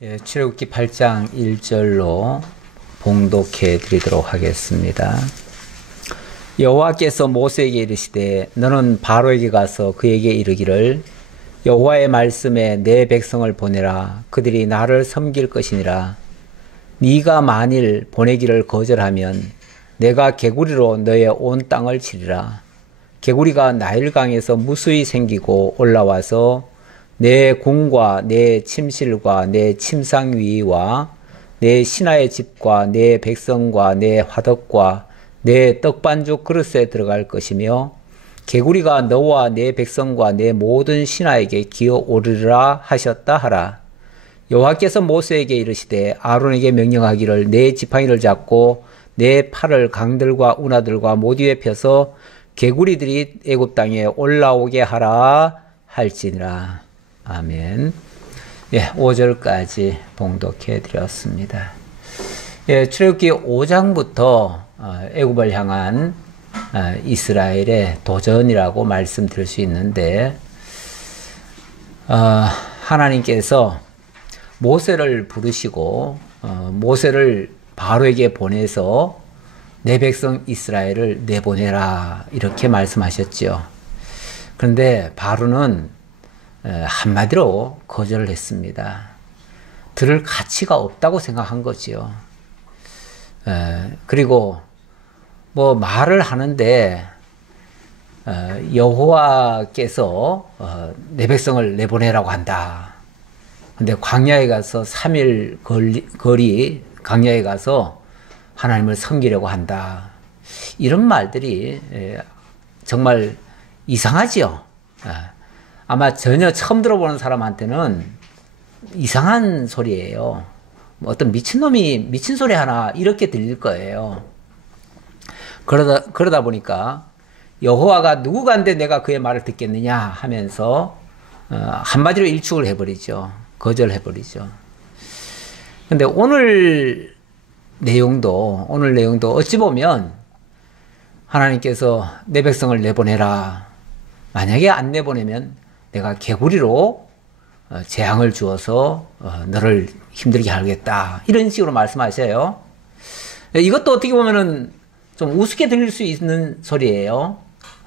출애굽기 8장 1절로 봉독해 드리도록 하겠습니다. 여호와께서 모세에게 이르시되 너는 바로에게 가서 그에게 이르기를 여호와의 말씀에 내 백성을 보내라. 그들이 나를 섬길 것이니라. 네가 만일 보내기를 거절하면 내가 개구리로 너의 온 땅을 치리라. 개구리가 나일강에서 무수히 생기고 올라와서 내 궁과 내 침실과 내 침상위와 내 신하의 집과 내 백성과 내 화덕과 내 떡반죽 그릇에 들어갈 것이며 개구리가 너와 내 백성과 내 모든 신하에게 기어오르리라 하셨다 하라. 여호와께서 모세에게 이르시되 아론에게 명령하기를 내 지팡이를 잡고 내 팔을 강들과 운하들과 모두에 펴서 개구리들이 애굽 땅에 올라오게 하라 할지니라. 아멘. 5절까지 봉독해 드렸습니다. 출애굽기 5장부터 애굽을 향한 이스라엘의 도전이라고 말씀드릴 수 있는데, 하나님께서 모세를 부르시고 모세를 바로에게 보내서 내 백성 이스라엘을 내보내라 이렇게 말씀하셨죠. 그런데 바로는 한마디로 거절을 했습니다. 들을 가치가 없다고 생각한 거지요. 그리고 뭐 말을 하는데 여호와께서 내 백성을 내보내라고 한다. 근데 광야에 가서 3일 거리 광야에 가서 하나님을 섬기려고 한다. 이런 말들이 정말 이상하지요. 아마 전혀 처음 들어보는 사람한테는 이상한 소리예요. 어떤 미친놈이 미친 소리 하나 이렇게 들릴 거예요. 그러다 보니까 여호와가 누구간데 내가 그의 말을 듣겠느냐 하면서 한마디로 일축을 해버리죠. 거절해버리죠. 근데 오늘 내용도 어찌 보면 하나님께서 내 백성을 내보내라. 만약에 안 내보내면 내가 개구리로 재앙을 주어서 너를 힘들게 하겠다. 이런 식으로 말씀하셔요. 이것도 어떻게 보면은 좀 우습게 들릴 수 있는 소리예요.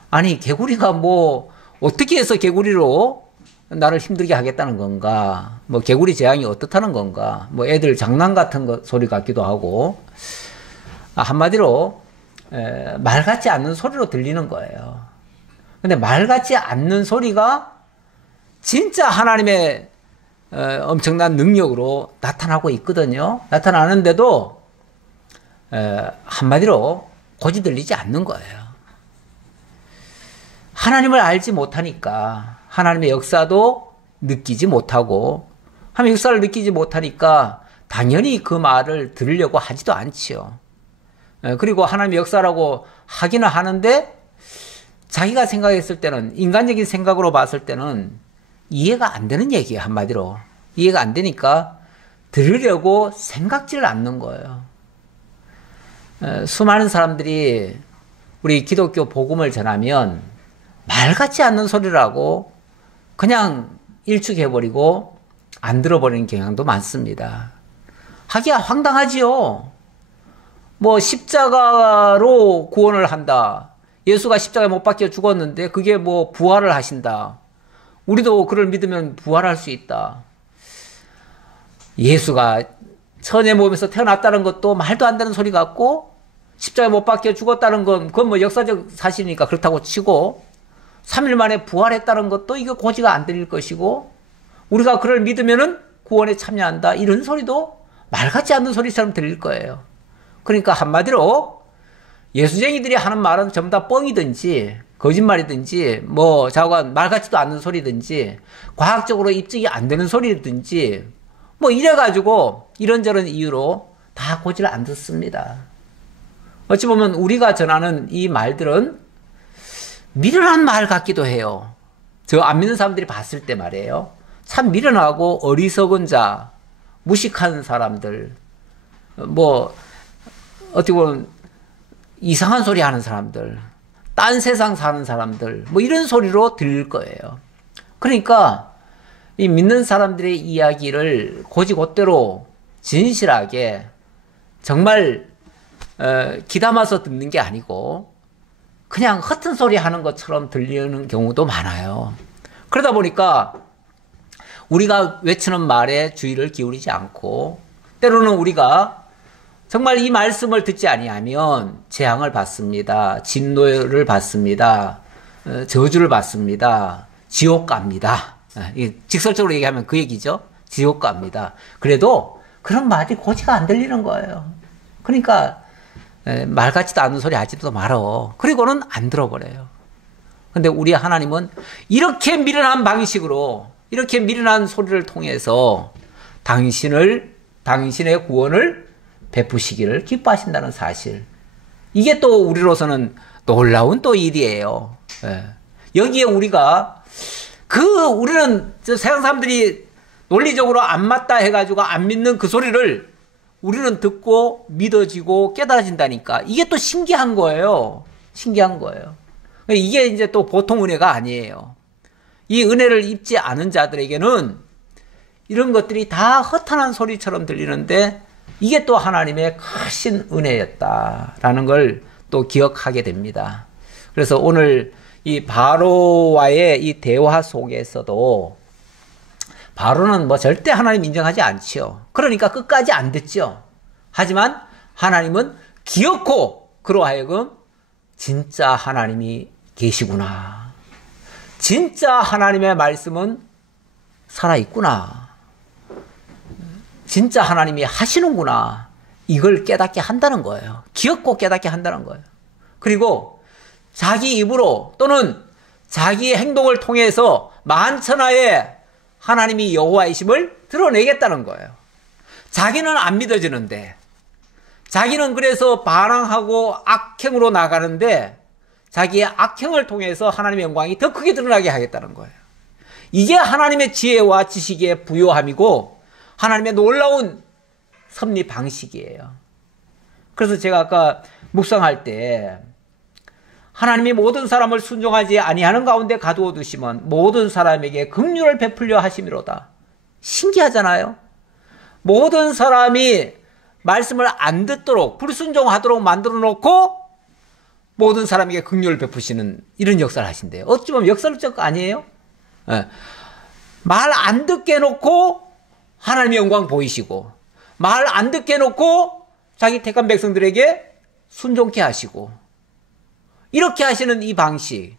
아니, 개구리가 뭐 어떻게 해서 개구리로 나를 힘들게 하겠다는 건가? 뭐 개구리 재앙이 어떻다는 건가? 뭐 애들 장난 같은 소리 같기도 하고, 한마디로 말 같지 않는 소리로 들리는 거예요. 근데 말 같지 않는 소리가 진짜 하나님의 엄청난 능력으로 나타나고 있거든요. 나타나는데도 한마디로 고지 들리지 않는 거예요. 하나님을 알지 못하니까 하나님의 역사도 느끼지 못하고, 하나님의 역사를 느끼지 못하니까 당연히 그 말을 들으려고 하지도 않지요. 그리고 하나님의 역사라고 하기는 하는데 자기가 생각했을 때는, 인간적인 생각으로 봤을 때는 이해가 안 되는 얘기예요. 한마디로 이해가 안 되니까 들으려고 생각지를 않는 거예요. 수많은 사람들이 우리 기독교 복음을 전하면 말 같지 않는 소리라고 그냥 일축해버리고 안 들어버리는 경향도 많습니다. 하기야 황당하지요. 뭐 십자가로 구원을 한다. 예수가 십자가에 못 박혀 죽었는데 그게 뭐 부활을 하신다. 우리도 그를 믿으면 부활할 수 있다. 예수가 천의 몸에서 태어났다는 것도 말도 안 되는 소리 같고, 십자가에 못 박혀 죽었다는 건 그건 뭐 역사적 사실이니까 그렇다고 치고, 3일 만에 부활했다는 것도 이거 고지가 안 들릴 것이고, 우리가 그를 믿으면은 구원에 참여한다. 이런 소리도 말 같지 않는 소리처럼 들릴 거예요. 그러니까 한마디로 예수쟁이들이 하는 말은 전부 다 뻥이든지 거짓말이든지 뭐 자관 말 같지도 않는 소리든지 과학적으로 입증이 안 되는 소리든지 뭐 이래가지고 이런저런 이유로 다 고지를 안 듣습니다. 어찌 보면 우리가 전하는 이 말들은 미련한 말 같기도 해요. 저 안 믿는 사람들이 봤을 때 말이에요. 참 미련하고 어리석은 자, 무식한 사람들, 뭐 어떻게 보면 이상한 소리 하는 사람들, 딴 세상 사는 사람들, 뭐 이런 소리로 들릴 거예요. 그러니까 이 믿는 사람들의 이야기를 곧이곧대로 진실하게 정말 귀담아서 듣는 게 아니고 그냥 허튼 소리 하는 것처럼 들리는 경우도 많아요. 그러다 보니까 우리가 외치는 말에 주의를 기울이지 않고 때로는 우리가 정말 이 말씀을 듣지 아니하면 재앙을 받습니다. 진노를 받습니다. 저주를 받습니다. 지옥 갑니다. 직설적으로 얘기하면 그 얘기죠. 지옥 갑니다. 그래도 그런 말이 고지가 안 들리는 거예요. 그러니까 말 같지도 않은 소리 하지도 말어. 그리고는 안 들어버려요. 근데 우리 하나님은 이렇게 미련한 방식으로 이렇게 미련한 소리를 통해서 당신의 구원을 베푸시기를 기뻐하신다는 사실. 이게 또 우리로서는 놀라운 또 일이에요. 여기에 우리는 세상 사람들이 논리적으로 안 맞다 해가지고 안 믿는 그 소리를 우리는 듣고 믿어지고 깨달아진다니까. 이게 또 신기한 거예요. 신기한 거예요. 이게 이제 또 보통 은혜가 아니에요. 이 은혜를 입지 않은 자들에게는 이런 것들이 다 허탄한 소리처럼 들리는데 이게 또 하나님의 크신 은혜였다라는 걸 또 기억하게 됩니다. 그래서 오늘 이 바로와의 이 대화 속에서도 바로는 뭐 절대 하나님 인정하지 않지요. 그러니까 끝까지 안 듣죠. 하지만 하나님은 기어코 그로 하여금 진짜 하나님이 계시구나. 진짜 하나님의 말씀은 살아있구나. 진짜 하나님이 하시는구나. 이걸 깨닫게 한다는 거예요. 기어코 깨닫게 한다는 거예요. 그리고 자기 입으로 또는 자기의 행동을 통해서 만천하에 하나님이 여호와이심을 드러내겠다는 거예요. 자기는 안 믿어지는데 자기는 그래서 반항하고 악행으로 나가는데 자기의 악행을 통해서 하나님의 영광이 더 크게 드러나게 하겠다는 거예요. 이게 하나님의 지혜와 지식의 부요함이고 하나님의 놀라운 섭리 방식이에요. 그래서 제가 아까 묵상할 때 하나님이 모든 사람을 순종하지 아니하는 가운데 가두어 두시면 모든 사람에게 긍휼을 베풀려 하심이로다. 신기하잖아요. 모든 사람이 말씀을 안 듣도록 불순종하도록 만들어 놓고 모든 사람에게 긍휼을 베푸시는 이런 역사를 하신대요. 어찌 보면 역설적 아니에요? 말 안 듣게 해놓고 하나님의 영광 보이시고 말 안 듣게 해놓고 자기 택한 백성들에게 순종케 하시고 이렇게 하시는 이 방식,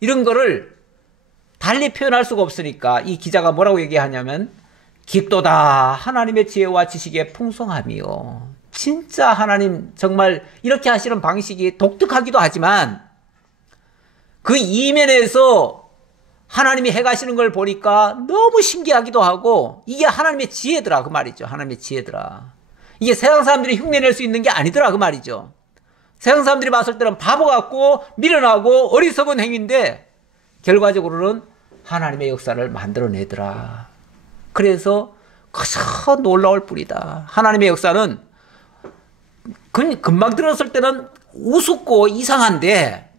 이런 거를 달리 표현할 수가 없으니까 이 기자가 뭐라고 얘기하냐면 깊도다 하나님의 지혜와 지식의 풍성함이요. 진짜 하나님 정말 이렇게 하시는 방식이 독특하기도 하지만 그 이면에서 하나님이 해가시는 걸 보니까 너무 신기하기도 하고 이게 하나님의 지혜더라 그 말이죠. 하나님의 지혜더라. 이게 세상 사람들이 흉내낼 수 있는 게 아니더라 그 말이죠. 세상 사람들이 봤을 때는 바보 같고 미련하고 어리석은 행위인데 결과적으로는 하나님의 역사를 만들어내더라. 그래서 커서 놀라울 뿐이다. 하나님의 역사는 금방 들었을 때는 우습고 이상한데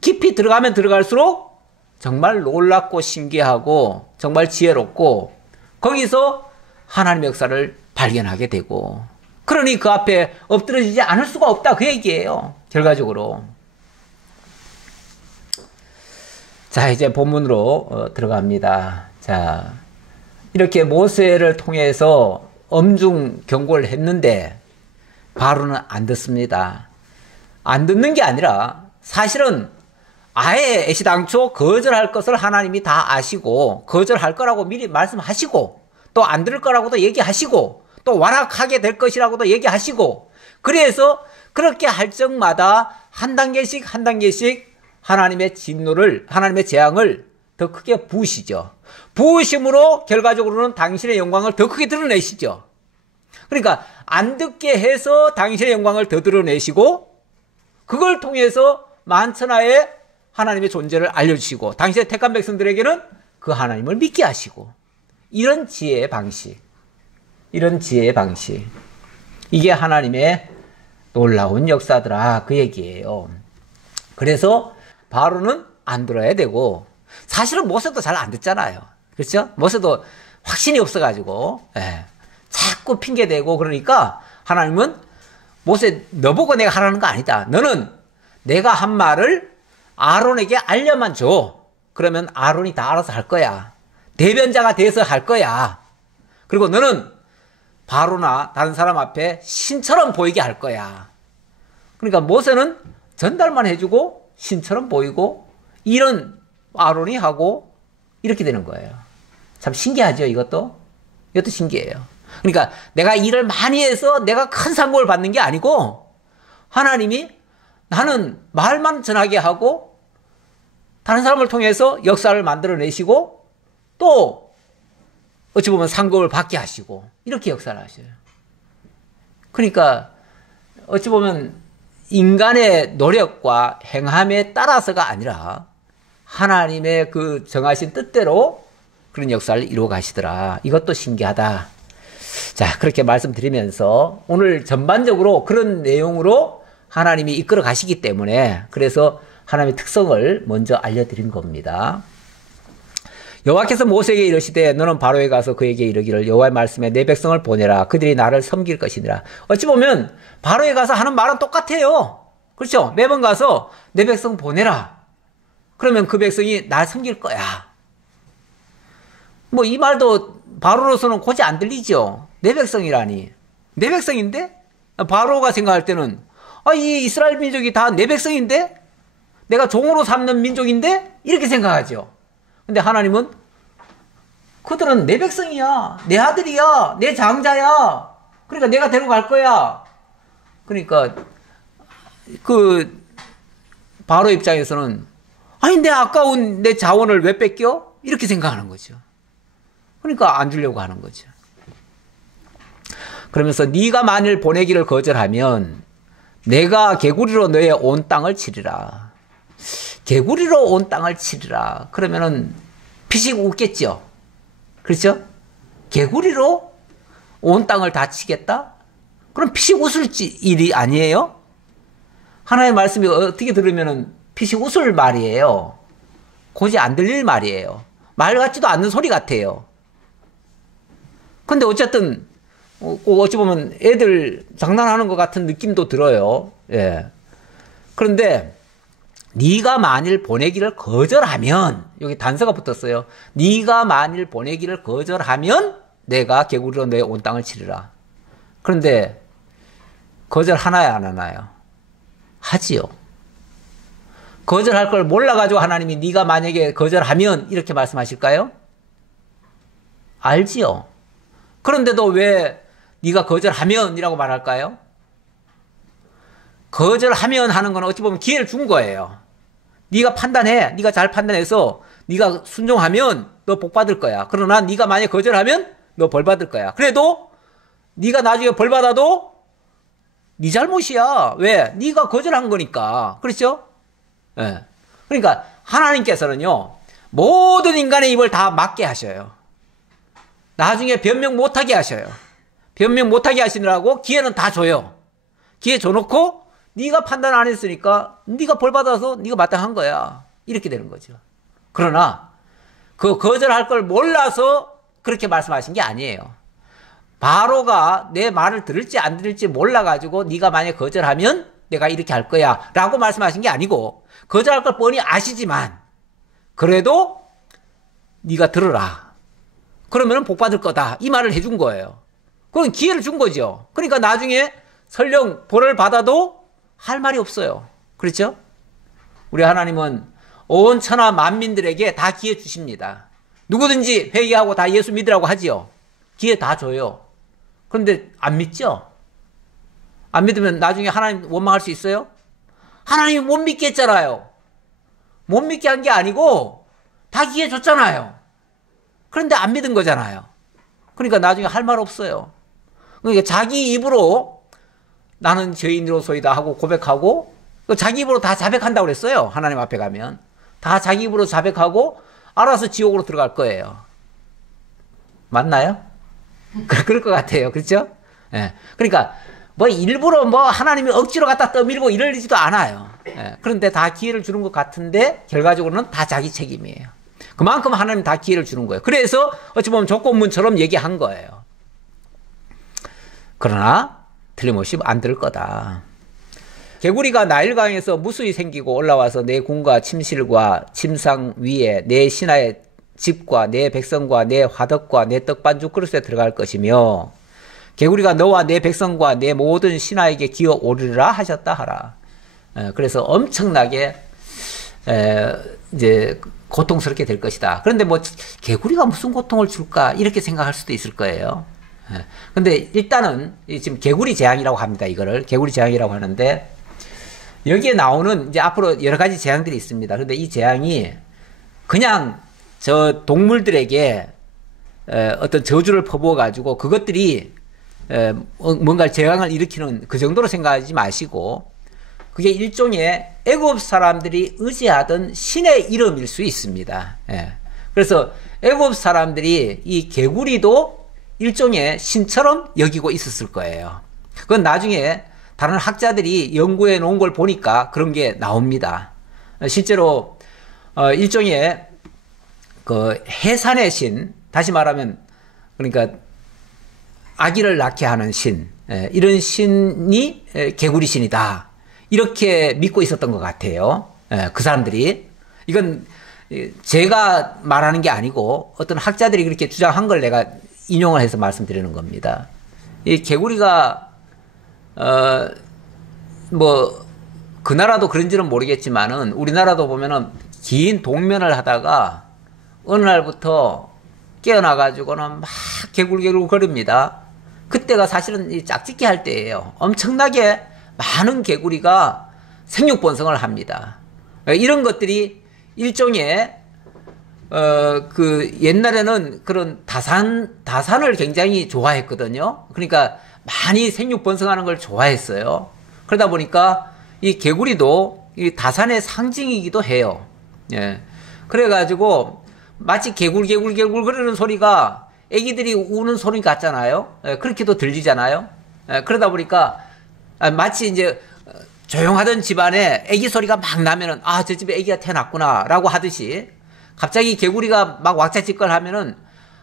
깊이 들어가면 들어갈수록 정말 놀랍고 신기하고 정말 지혜롭고 거기서 하나님의 역사를 발견하게 되고 그러니 그 앞에 엎드러지지 않을 수가 없다 그 얘기예요. 결과적으로. 자 이제 본문으로 들어갑니다. 자 이렇게 모세를 통해서 엄중 경고를 했는데 바로는 안 듣습니다. 안 듣는 게 아니라 사실은 아예 애시당초 거절할 것을 하나님이 다 아시고 거절할 거라고 미리 말씀하시고 또 안 들을 거라고도 얘기하시고 또 완악하게 될 것이라고도 얘기하시고 그래서 그렇게 할 적마다 한 단계씩 한 단계씩 하나님의 진노를 하나님의 재앙을 더 크게 부으시죠. 부으심으로 결과적으로는 당신의 영광을 더 크게 드러내시죠. 그러니까 안 듣게 해서 당신의 영광을 더 드러내시고 그걸 통해서 만천하에 하나님의 존재를 알려주시고 당신의 택한 백성들에게는 그 하나님을 믿게 하시고 이런 지혜의 방식 이게 하나님의 놀라운 역사더라 그 얘기예요. 그래서 바로는 안 들어야 되고 사실은 모세도 잘 안 듣잖아요. 그렇죠? 모세도 확신이 없어가지고, 예. 자꾸 핑계대고 그러니까 하나님은 모세, 너보고 내가 하라는 거 아니다. 너는 내가 한 말을 아론에게 알려만 줘. 그러면 아론이 다 알아서 할 거야. 대변자가 돼서 할 거야. 그리고 너는 바로나 다른 사람 앞에 신처럼 보이게 할 거야. 그러니까 모세는 전달만 해주고 신처럼 보이고 이런 아론이 하고 이렇게 되는 거예요. 참 신기하죠, 이것도? 이것도 신기해요. 그러니까 내가 일을 많이 해서 내가 큰 상급을 받는 게 아니고 하나님이 나는 말만 전하게 하고 다른 사람을 통해서 역사를 만들어내시고 또 어찌 보면 상급을 받게 하시고 이렇게 역사를 하셔요. 그러니까 어찌 보면 인간의 노력과 행함에 따라서가 아니라 하나님의 그 정하신 뜻대로 그런 역사를 이루어 가시더라. 이것도 신기하다. 자, 그렇게 말씀드리면서 오늘 전반적으로 그런 내용으로 하나님이 이끌어 가시기 때문에 그래서 하나님의 특성을 먼저 알려드린 겁니다. 여호와께서 모세에게 이르시되 너는 바로에 가서 그에게 이르기를 여호와의 말씀에 내 백성을 보내라. 그들이 나를 섬길 것이니라. 어찌 보면 바로에 가서 하는 말은 똑같아요. 그렇죠? 매번 가서 내 백성 보내라. 그러면 그 백성이 날 섬길 거야. 뭐 이 말도 바로로서는 고지 안 들리죠. 내 백성이라니. 내 백성인데? 바로가 생각할 때는 이 이스라엘 민족이 다 내 백성인데? 내가 종으로 삼는 민족인데? 이렇게 생각하죠. 근데 하나님은 그들은 내 백성이야. 내 아들이야. 내 장자야. 그러니까 내가 데려갈 거야. 그러니까 그 바로 입장에서는 내 아까운 내 자원을 왜 뺏겨? 이렇게 생각하는 거죠. 그러니까 안 주려고 하는 거죠. 그러면서 네가 만일 보내기를 거절하면 내가 개구리로 너의 온 땅을 치리라. 개구리로 온 땅을 치리라. 그러면은 피식 웃겠죠. 그렇죠? 개구리로 온 땅을 다 치겠다? 그럼 피식 웃을 일이 아니에요? 하나님의 말씀이 어떻게 들으면은 피식 웃을 말이에요. 고지 안 들릴 말이에요. 말 같지도 않는 소리 같아요. 근데 어쨌든 어찌 보면 애들 장난하는 것 같은 느낌도 들어요. 예. 그런데 네가 만일 보내기를 거절하면 여기 단서가 붙었어요. 네가 만일 보내기를 거절하면 내가 개구리로 내 온 땅을 치리라. 그런데 거절하나요, 안 하나요? 하지요. 거절할 걸 몰라가지고 하나님이 네가 만약에 거절하면 이렇게 말씀하실까요? 알지요. 그런데도 왜 네가 거절하면 이라고 말할까요? 거절하면 하는 건 어찌 보면 기회를 준 거예요. 네가 판단해. 네가 잘 판단해서 네가 순종하면 너 복 받을 거야. 그러나 네가 만약에 거절하면 너 벌 받을 거야. 그래도 네가 나중에 벌 받아도 네 잘못이야. 왜? 네가 거절한 거니까. 그렇죠? 예. 그러니까 하나님께서는요. 모든 인간의 입을 다 막게 하셔요. 나중에 변명 못하게 하셔요. 변명 못하게 하시느라고 기회는 다 줘요. 기회 줘놓고 네가 판단 안 했으니까 네가 벌 받아서 네가 마땅한 거야. 이렇게 되는 거죠. 그러나 그 거절할 걸 몰라서 그렇게 말씀하신 게 아니에요. 바로가 내 말을 들을지 안 들을지 몰라가지고 네가 만약 거절하면 내가 이렇게 할 거야 라고 말씀하신 게 아니고 거절할 걸 뻔히 아시지만 그래도 네가 들어라. 그러면 복 받을 거다. 이 말을 해준 거예요. 그건 기회를 준 거죠. 그러니까 나중에 설령 벌을 받아도 할 말이 없어요. 그렇죠? 우리 하나님은 온 천하 만민들에게 다 기회 주십니다. 누구든지 회개하고 다 예수 믿으라고 하지요. 기회 다 줘요. 그런데 안 믿죠? 안 믿으면 나중에 하나님 원망할 수 있어요? 하나님이 못 믿게 했잖아요. 못 믿게 한 게 아니고 다 기회 줬잖아요. 그런데 안 믿은 거잖아요. 그러니까 나중에 할 말 없어요. 그러니까 자기 입으로 나는 죄인으로소이다 하고 고백하고 자기 입으로 다 자백한다고 그랬어요. 하나님 앞에 가면. 다 자기 입으로 자백하고 알아서 지옥으로 들어갈 거예요. 맞나요? 그럴 것 같아요. 그렇죠? 예. 그러니까 뭐 일부러 뭐 하나님이 억지로 갖다 떠밀고 이러지도 않아요. 예. 그런데 다 기회를 주는 것 같은데 결과적으로는 다 자기 책임이에요. 그만큼 하나님 다 기회를 주는 거예요. 그래서 어찌 보면 조건문처럼 얘기한 거예요. 그러나 틀림없이 안 될 거다. 개구리가 나일강에서 무수히 생기고 올라와서 내 궁과 침실과 침상 위에 내 신하의 집과 내 백성과 내 화덕과 내 떡반죽 그릇에 들어갈 것이며 개구리가 너와 내 백성과 내 모든 신하에게 기어 오르리라 하셨다 하라. 그래서 엄청나게 이제 고통스럽게 될 것이다. 그런데 뭐 개구리가 무슨 고통을 줄까 이렇게 생각할 수도 있을 거예요. 근데 일단은 지금 개구리 재앙이라고 합니다. 이거를 개구리 재앙이라고 하는데 여기에 나오는 이제 앞으로 여러 가지 재앙들이 있습니다. 그런데 이 재앙이 그냥 저 동물들에게 어떤 저주를 퍼부어 가지고 그것들이 뭔가 재앙을 일으키는 그 정도로 생각하지 마시고 그게 일종의 애굽 사람들이 의지하던 신의 이름일 수 있습니다. 그래서 애굽 사람들이 이 개구리도 일종의 신처럼 여기고 있었을 거예요. 그건 나중에 다른 학자들이 연구해 놓은 걸 보니까 그런 게 나옵니다. 실제로 일종의 그 해산의 신, 다시 말하면 그러니까 아기를 낳게 하는 신, 이런 신이 개구리 신이다. 이렇게 믿고 있었던 것 같아요. 그 사람들이. 이건 제가 말하는 게 아니고 어떤 학자들이 그렇게 주장한 걸 내가 인용을 해서 말씀드리는 겁니다. 이 개구리가 뭐 그 나라도 그런지는 모르겠지만은 우리나라도 보면은 긴 동면을 하다가 어느 날부터 깨어나가지고는 막 개굴개굴 거립니다. 그때가 사실은 이 짝짓기 할 때예요. 엄청나게 많은 개구리가 생육번성을 합니다. 이런 것들이 일종의 그 옛날에는 그런 다산을 굉장히 좋아했거든요. 그러니까 많이 생육번성하는 걸 좋아했어요. 그러다 보니까 이 개구리도 이 다산의 상징이기도 해요. 예. 그래가지고 마치 개굴개굴개굴 거리는 소리가 애기들이 우는 소리 같잖아요. 예, 그렇게도 들리잖아요. 예, 그러다 보니까 마치 이제 조용하던 집안에 애기 소리가 막 나면은 아, 저 집에 애기가 태어났구나 라고 하듯이 갑자기 개구리가 막 왁자지껄 하면은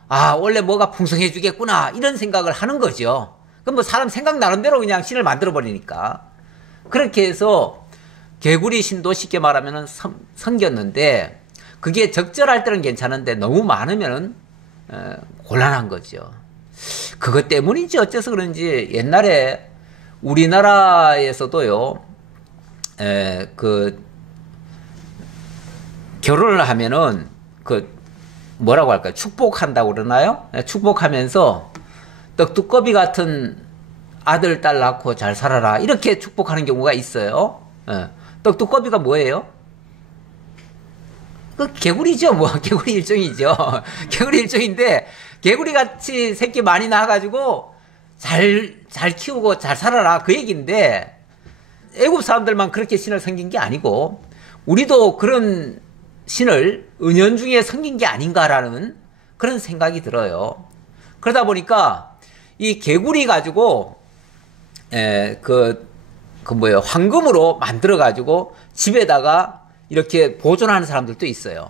아, 원래 뭐가 풍성해 주겠구나 이런 생각을 하는 거죠. 그럼 뭐 사람 생각나는 대로 그냥 신을 만들어 버리니까. 그렇게 해서 개구리 신도 쉽게 말하면은 섬겼는데 그게 적절할 때는 괜찮은데 너무 많으면은 곤란한 거죠. 그것 때문인지 어째서 그런지 옛날에 우리나라에서도요, 그 결혼을 하면은 그 뭐라고 할까요? 축복한다고 그러나요? 축복하면서 떡두꺼비 같은 아들, 딸 낳고 잘 살아라 이렇게 축복하는 경우가 있어요. 떡두꺼비가 뭐예요? 그 개구리죠. 뭐 개구리 일종이죠. 개구리 일종인데 개구리같이 새끼 많이 낳아가지고 잘 키우고 잘 살아라 그 얘기인데 애굽 사람들만 그렇게 신을 섬긴 게 아니고 우리도 그런 신을 은연중에 섬긴 게 아닌가라는 그런 생각이 들어요. 그러다 보니까 이 개구리 가지고 뭐예요? 황금으로 만들어 가지고 집에다가 이렇게 보존하는 사람들도 있어요.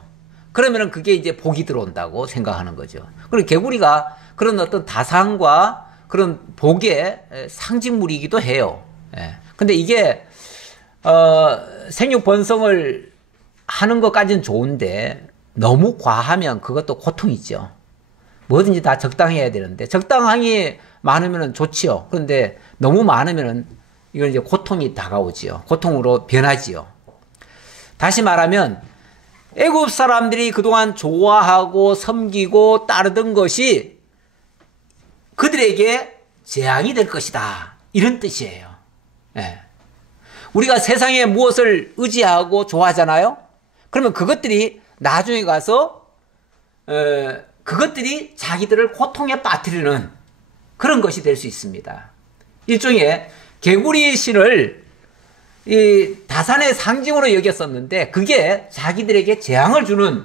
그러면은 그게 이제 복이 들어온다고 생각하는 거죠. 그리고 개구리가 그런 어떤 다상과 그런 복의 상징물이기도 해요. 근데 이게 생육 번성을 하는 것까지는 좋은데 너무 과하면 그것도 고통이죠. 뭐든지 다 적당해야 되는데 적당히 많으면 좋지요. 그런데 너무 많으면 이건 이제 고통이 다가오지요. 고통으로 변하지요. 다시 말하면 애굽 사람들이 그동안 좋아하고 섬기고 따르던 것이 그들에게 재앙이 될 것이다. 이런 뜻이에요. 우리가 세상에 무엇을 의지하고 좋아하잖아요. 그러면 그것들이 나중에 가서 그것들이 자기들을 고통에 빠뜨리는 그런 것이 될 수 있습니다. 일종의 개구리 신을 이 다산의 상징으로 여겼었는데 그게 자기들에게 재앙을 주는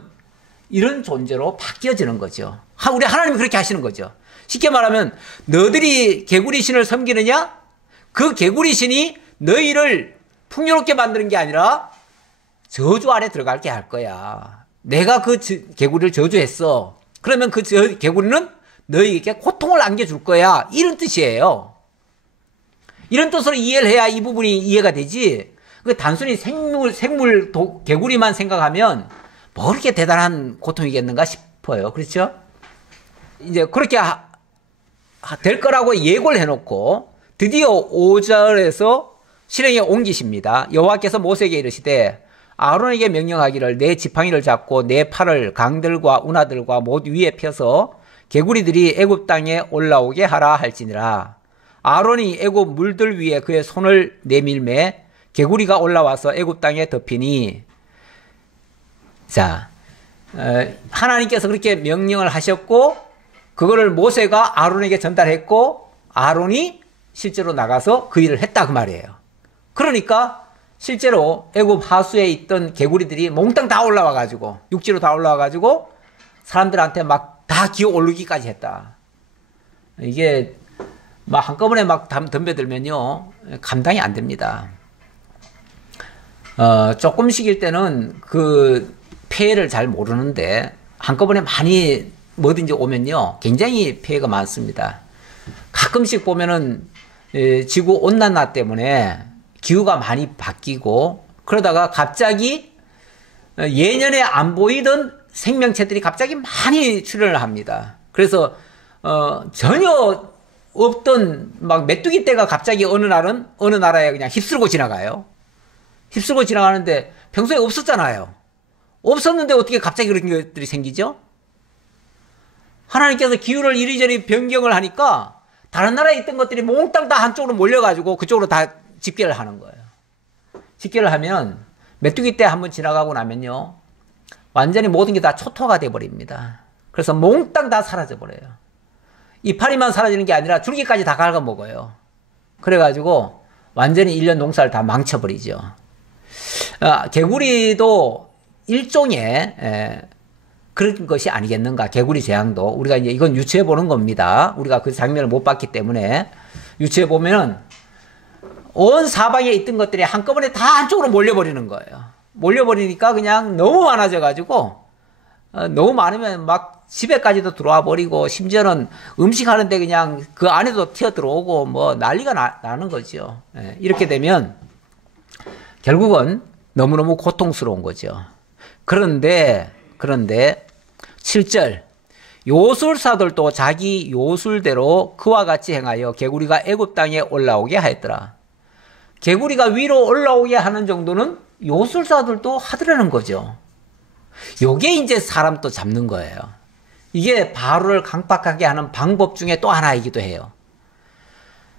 이런 존재로 바뀌어지는 거죠. 우리 하나님이 그렇게 하시는 거죠. 쉽게 말하면 너희들이 개구리 신을 섬기느냐? 그 개구리 신이 너희를 풍요롭게 만드는 게 아니라 저주 아래 들어가게 할 거야. 내가 그 개구리를 저주했어. 그러면 그 개구리는 너희에게 고통을 안겨줄 거야. 이런 뜻이에요. 이런 뜻으로 이해를 해야 이 부분이 이해가 되지. 그 단순히 개구리만 생각하면 뭐 그렇게 대단한 고통이겠는가 싶어요. 그렇죠? 이제 그렇게 될 거라고 예고를 해놓고 드디어 5절에서 실행에 옮기십니다. 여호와께서 모세에게 이르시되 아론에게 명령하기를 내 지팡이를 잡고 내 팔을 강들과 운하들과 못 위에 펴서 개구리들이 애굽 땅에 올라오게 하라 할지니라. 아론이 애굽 물들 위에 그의 손을 내밀매 개구리가 올라와서 애굽 땅에 덮이니. 자, 하나님께서 그렇게 명령을 하셨고 그거를 모세가 아론에게 전달했고 아론이 실제로 나가서 그 일을 했다 그 말이에요. 그러니까 실제로 애굽 하수에 있던 개구리들이 몽땅 다 올라와가지고 육지로 다 올라와가지고 사람들한테 막 다 기어 오르기까지 했다. 이게 막 한꺼번에 막 덤벼들면요 감당이 안 됩니다. 조금씩일 때는 그 폐해를 잘 모르는데 한꺼번에 많이 뭐든지 오면요 굉장히 폐해가 많습니다. 가끔씩 보면은 지구 온난화 때문에 기후가 많이 바뀌고 그러다가 갑자기 예년에 안 보이던 생명체들이 갑자기 많이 출현을 합니다. 그래서 전혀 없던 막 메뚜기 떼가 갑자기 어느 날은 어느 나라에 그냥 휩쓸고 지나가요. 휩쓸고 지나가는데 평소에 없었잖아요. 없었는데 어떻게 갑자기 그런 것들이 생기죠? 하나님께서 기후를 이리저리 변경을 하니까 다른 나라에 있던 것들이 몽땅 다 한쪽으로 몰려가지고 그쪽으로 다 집계를 하는 거예요. 집계를 하면 메뚜기 떼 한번 지나가고 나면요 완전히 모든 게 다 초토화가 돼버립니다. 그래서 몽땅 다 사라져버려요. 이파리만 사라지는 게 아니라 줄기까지 다 갉아먹어요. 그래가지고 완전히 1년 농사를 다 망쳐버리죠. 개구리도 일종의 그런 것이 아니겠는가. 개구리 재앙도 우리가 이제 이건 유추해 보는 겁니다. 우리가 그 장면을 못 봤기 때문에 유추해 보면은 온 사방에 있던 것들이 한꺼번에 다 한쪽으로 몰려버리는 거예요. 몰려버리니까 그냥 너무 많아져가지고 너무 많으면 막 집에까지도 들어와 버리고 심지어는 음식하는데 그냥 그 안에도 튀어 들어오고 뭐 난리가 나는 거죠. 이렇게 되면 결국은 너무너무 고통스러운 거죠. 그런데 7절 요술사들도 자기 요술대로 그와 같이 행하여 개구리가 애굽 땅에 올라오게 하였더라. 개구리가 위로 올라오게 하는 정도는 요술사들도 하더라는 거죠. 요게 이제 사람 또 잡는 거예요. 이게 바로를 강박하게 하는 방법 중에 또 하나이기도 해요.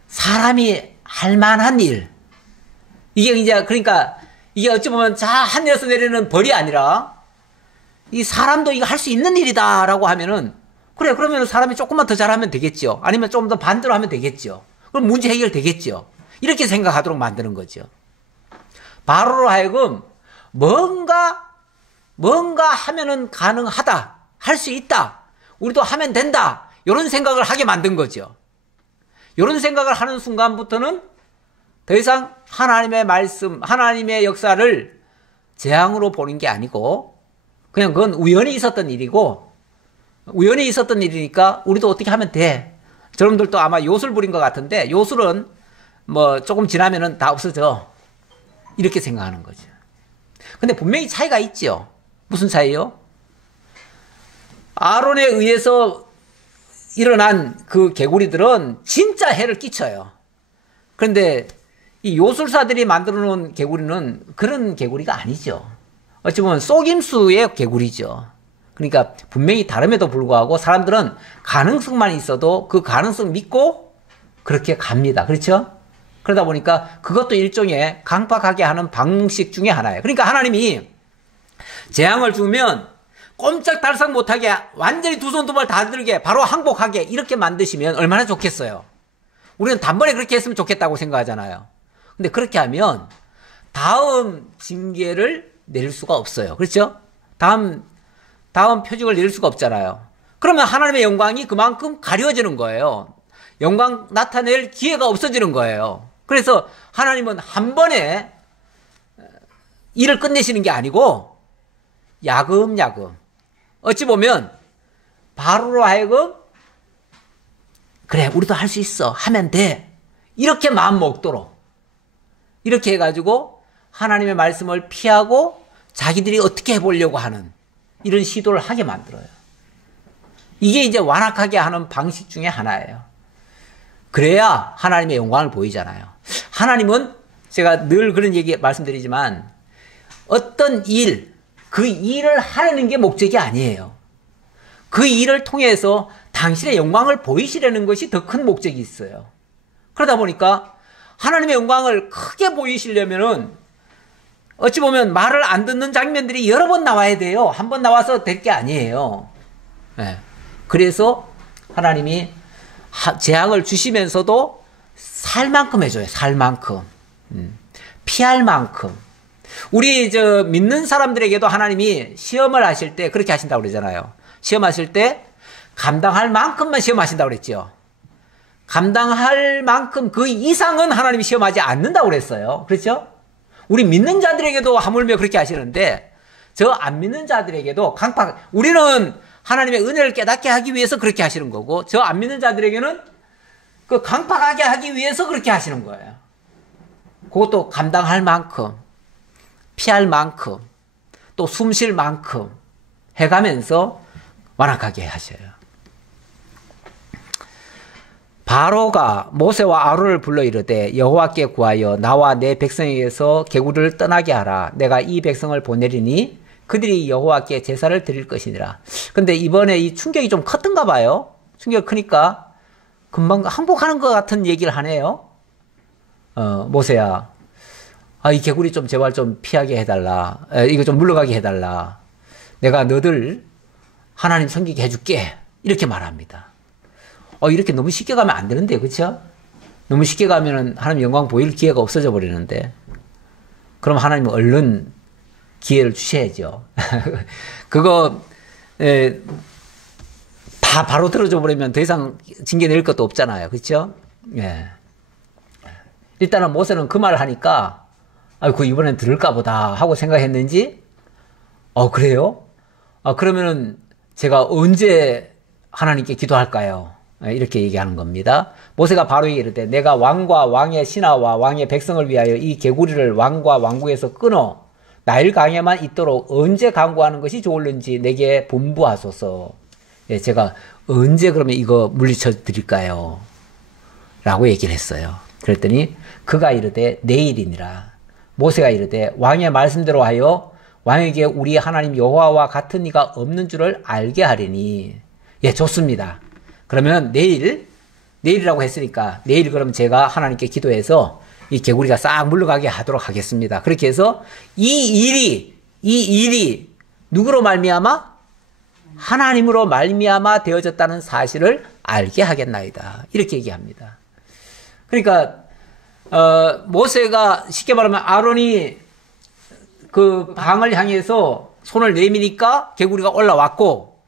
사람이 할 만한 일. 이게 이제 그러니까 이게 어찌 보면 하늘에서 내리는 벌이 아니라 이 사람도 이거 할 수 있는 일이다라고 하면은 그래 그러면 사람이 조금만 더 잘하면 되겠죠. 아니면 좀 더 반대로 하면 되겠죠. 그럼 문제 해결되겠죠. 이렇게 생각하도록 만드는 거죠. 바로로 하여금 뭔가 하면은 가능하다. 할 수 있다. 우리도 하면 된다. 이런 생각을 하게 만든 거죠. 이런 생각을 하는 순간부터는 더 이상 하나님의 말씀, 하나님의 역사를 재앙으로 보는 게 아니고 그냥 그건 우연히 있었던 일이고 우연히 있었던 일이니까 우리도 어떻게 하면 돼. 저놈들도 아마 요술 부린 것 같은데 요술은 뭐 조금 지나면은 다 없어져. 이렇게 생각하는 거죠. 근데 분명히 차이가 있죠. 무슨 차이요? 아론에 의해서 일어난 그 개구리들은 진짜 해를 끼쳐요. 그런데 이 요술사들이 만들어 놓은 개구리는 그런 개구리가 아니죠. 어찌 보면 속임수의 개구리죠. 그러니까 분명히 다름에도 불구하고 사람들은 가능성만 있어도 그 가능성 믿고 그렇게 갑니다. 그렇죠? 그러다 보니까 그것도 일종의 강박하게 하는 방식 중에 하나예요. 그러니까 하나님이 재앙을 주면 꼼짝달싹 못하게 완전히 두 손 두 발 다 들게 바로 항복하게 이렇게 만드시면 얼마나 좋겠어요. 우리는 단번에 그렇게 했으면 좋겠다고 생각하잖아요. 근데 그렇게 하면 다음 징계를 내릴 수가 없어요. 그렇죠? 다음 표적을 내릴 수가 없잖아요. 그러면 하나님의 영광이 그만큼 가려지는 거예요. 영광 나타낼 기회가 없어지는 거예요. 그래서 하나님은 한 번에 일을 끝내시는 게 아니고 야금야금 어찌 보면 바로로 하여금 그래 우리도 할 수 있어 하면 돼 이렇게 마음 먹도록 이렇게 해가지고 하나님의 말씀을 피하고 자기들이 어떻게 해보려고 하는 이런 시도를 하게 만들어요. 이게 이제 완악하게 하는 방식 중에 하나예요. 그래야 하나님의 영광을 보이잖아요. 하나님은 제가 늘 그런 얘기 말씀드리지만 어떤 일, 그 일을 하려는 게 목적이 아니에요. 그 일을 통해서 당신의 영광을 보이시려는 것이 더 큰 목적이 있어요. 그러다 보니까 하나님의 영광을 크게 보이시려면은 어찌 보면 말을 안 듣는 장면들이 여러 번 나와야 돼요. 한 번 나와서 될 게 아니에요. 네. 그래서 하나님이 재앙을 주시면서도 살 만큼 해줘요. 살 만큼. 피할 만큼. 우리 믿는 사람들에게도 하나님이 시험을 하실 때 그렇게 하신다고 그러잖아요. 시험하실 때 감당할 만큼만 시험하신다고 그랬죠. 감당할 만큼 그 이상은 하나님이 시험하지 않는다고 그랬어요. 그렇죠? 우리 믿는 자들에게도 하물며 그렇게 하시는데 저 안 믿는 자들에게도 우리는 하나님의 은혜를 깨닫게 하기 위해서 그렇게 하시는 거고 저 안 믿는 자들에게는 그 강팍하게 하기 위해서 그렇게 하시는 거예요. 그것도 감당할 만큼 피할 만큼 또 숨 쉴 만큼 해가면서 완악하게 하셔요. 바로가 모세와 아론을 불러 이르되 여호와께 구하여 나와 내 백성에게서 개구리를 떠나게 하라. 내가 이 백성을 보내리니 그들이 여호와께 제사를 드릴 것이니라. 근데 이번에 이 충격이 좀 컸던가 봐요. 충격이 크니까 금방 항복하는 것 같은 얘기를 하네요. 모세야, 이 개구리 좀 제발 좀 피하게 해달라. 이거 좀 물러가게 해달라. 내가 너들 하나님 섬기게 해줄게. 이렇게 말합니다. 이렇게 너무 쉽게 가면 안 되는데, 그쵸? 너무 쉽게 가면은 하나님 영광 보일 기회가 없어져 버리는데. 그럼 하나님은 얼른 기회를 주셔야죠. 그거, 다 바로 들어줘 버리면 더 이상 징계 낼 것도 없잖아요. 그쵸? 예. 일단은 모세는 그 말을 하니까, 그 이번엔 들을까 보다 하고 생각했는지, 그래요? 그러면은 제가 언제 하나님께 기도할까요? 이렇게 얘기하는 겁니다. 모세가 바로에게 이르되 내가 왕과 왕의 신하와 왕의 백성을 위하여 이 개구리를 왕과 왕국에서 끊어 나일 강에만 있도록 언제 강구하는 것이 좋을는지 내게 분부하소서. 제가 언제 그러면 이거 물리쳐 드릴까요? 라고 얘기를 했어요. 그랬더니 그가 이르되 내일이니라. 모세가 이르되 왕의 말씀대로 하여 왕에게 우리 하나님 여호와와 같은 이가 없는 줄을 알게 하리니. 좋습니다. 그러면 내일이라고 했으니까 내일 그럼 제가 하나님께 기도해서 이 개구리가 싹 물러가게 하도록 하겠습니다. 그렇게 해서 이 일이 누구로 말미암아? 하나님으로 말미암아 되어졌다는 사실을 알게 하겠나이다. 이렇게 얘기합니다. 그러니까 모세가 쉽게 말하면 아론이 그 방을 향해서 손을 내미니까 개구리가 올라왔고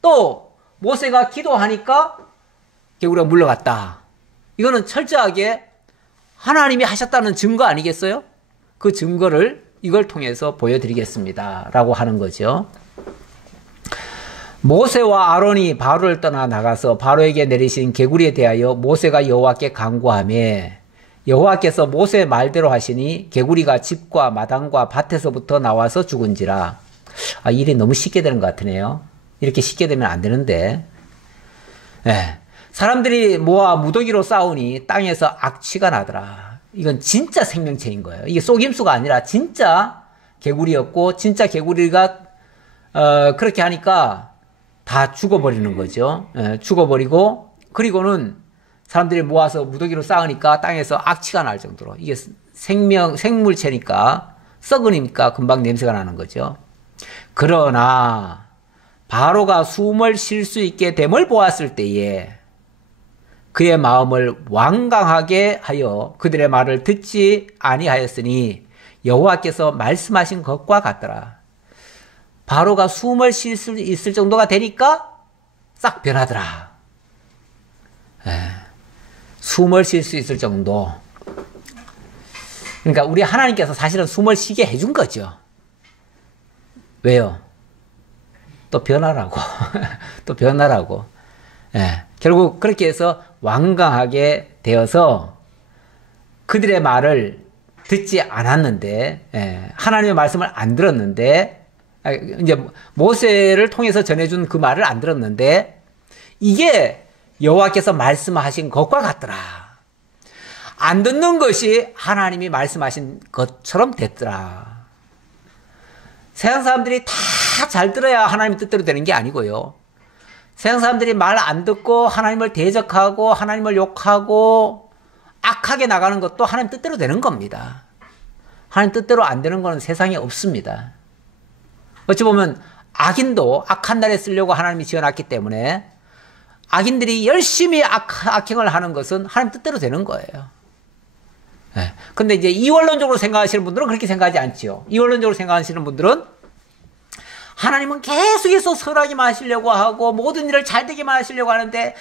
또 모세가 기도하니까 개구리가 물러갔다. 이거는 철저하게 하나님이 하셨다는 증거 아니겠어요? 그 증거를 이걸 통해서 보여드리겠습니다. 라고 하는 거죠. 모세와 아론이 바로를 떠나 나가서 바로에게 내리신 개구리에 대하여 모세가 여호와께 간구하며 여호와께서 모세의 말대로 하시니 개구리가 집과 마당과 밭에서부터 나와서 죽은지라. 일이 너무 쉽게 되는 것 같으네요. 이렇게 쉽게 되면 안 되는데. 사람들이 모아 무더기로 싸우니 땅에서 악취가 나더라. 이건 진짜 생명체인 거예요. 이게 속임수가 아니라 진짜 개구리였고 진짜 개구리가 그렇게 하니까 다 죽어버리는 거죠. 죽어버리고 그리고는 사람들이 모아서 무더기로 싸우니까 땅에서 악취가 날 정도로 이게 생물체니까 썩으니까 금방 냄새가 나는 거죠. 그러나 바로가 숨을 쉴 수 있게 됨을 보았을 때에 그의 마음을 완강하게 하여 그들의 말을 듣지 아니하였으니 여호와께서 말씀하신 것과 같더라. 바로가 숨을 쉴 수 있을 정도가 되니까 싹 변하더라. 숨을 쉴 수 있을 정도. 그러니까 우리 하나님께서 사실은 숨을 쉬게 해준 거죠. 왜요? 또 변하라고. 또 변하라고. 예, 결국 그렇게 해서 완강하게 되어서 그들의 말을 듣지 않았는데, 하나님의 말씀을 안 들었는데, 이제 모세를 통해서 전해준 그 말을 안 들었는데, 이게 여호와께서 말씀하신 것과 같더라. 안 듣는 것이 하나님이 말씀하신 것처럼 됐더라. 세상 사람들이 다 잘 들어야 하나님 뜻대로 되는 게 아니고요. 세상 사람들이 말 안 듣고 하나님을 대적하고 하나님을 욕하고 악하게 나가는 것도 하나님 뜻대로 되는 겁니다. 하나님 뜻대로 안 되는 것은 세상에 없습니다. 어찌 보면 악인도 악한 날에 쓰려고 하나님이 지어놨기 때문에 악인들이 열심히 악행을 하는 것은 하나님 뜻대로 되는 거예요. 근데 이제 이원론적으로 생각하시는 분들은 그렇게 생각하지 않지요. 이원론적으로 생각하시는 분들은 하나님은 계속해서 선하게만 하시려고 하고 모든 일을 잘되게만 하시려고 하는데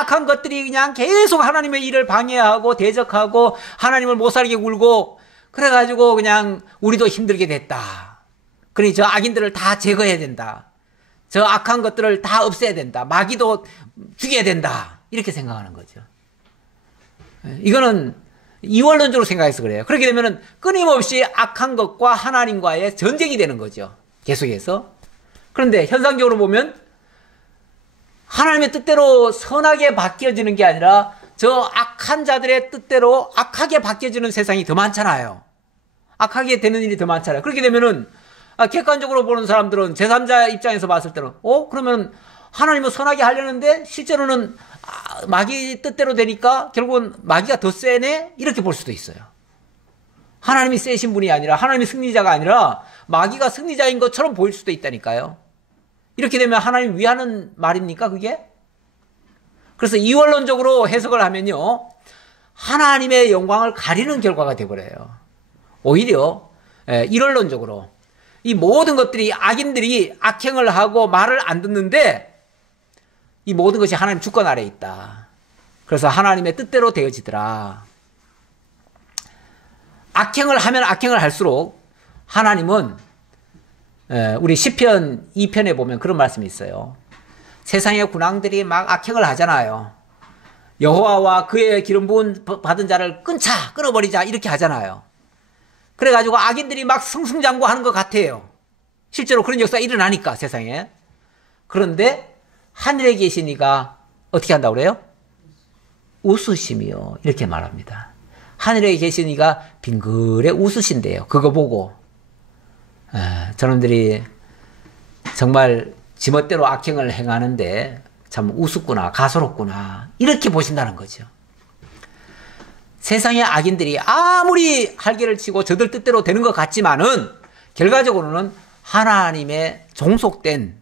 악한 것들이 그냥 계속 하나님의 일을 방해하고 대적하고 하나님을 못 살게 굴고 그래가지고 그냥 우리도 힘들게 됐다. 그러니 저 악인들을 다 제거해야 된다. 저 악한 것들을 다 없애야 된다. 마귀도 죽여야 된다. 이렇게 생각하는 거죠. 이거는 이원론적으로 생각해서 그래요. 그렇게 되면은 끊임없이 악한 것과 하나님과의 전쟁이 되는 거죠. 계속해서. 그런데 현상적으로 보면 하나님의 뜻대로 선하게 바뀌어지는 게 아니라 저 악한 자들의 뜻대로 악하게 바뀌어지는 세상이 더 많잖아요. 악하게 되는 일이 더 많잖아요. 그렇게 되면은 객관적으로 보는 사람들은 제3자 입장에서 봤을 때는 그러면 하나님은 선하게 하려는데 실제로는 마귀 뜻대로 되니까 결국은 마귀가 더 세네? 이렇게 볼 수도 있어요. 하나님이 세신 분이 아니라 하나님이 승리자가 아니라 마귀가 승리자인 것처럼 보일 수도 있다니까요. 이렇게 되면 하나님 위하는 말입니까 그게? 그래서 이원론적으로 해석을 하면요. 하나님의 영광을 가리는 결과가 되어버려요. 오히려 일원론적으로 이 모든 것들이 악인들이 악행을 하고 말을 안 듣는데 이 모든 것이 하나님 주권 아래에 있다. 그래서 하나님의 뜻대로 되어지더라. 악행을 하면 악행을 할수록 하나님은 우리 시편 2편에 보면 그런 말씀이 있어요. 세상의 군왕들이 막 악행을 하잖아요. 여호와와 그의 기름 부은 받은 자를 끊어버리자 이렇게 하잖아요. 그래가지고 악인들이 막 승승장구하는 것 같아요. 실제로 그런 역사가 일어나니까 세상에. 그런데 하늘에 계신 이가 어떻게 한다고 그래요? 웃으시며 이렇게 말합니다. 하늘에 계신 이가 빙그레 웃으신대요. 그거 보고 저놈들이 정말 지멋대로 악행을 행하는데 참 우습구나 가소롭구나 이렇게 보신다는 거죠. 세상의 악인들이 아무리 할개를 치고 저들 뜻대로 되는 것 같지만은 결과적으로는 하나님의 종속된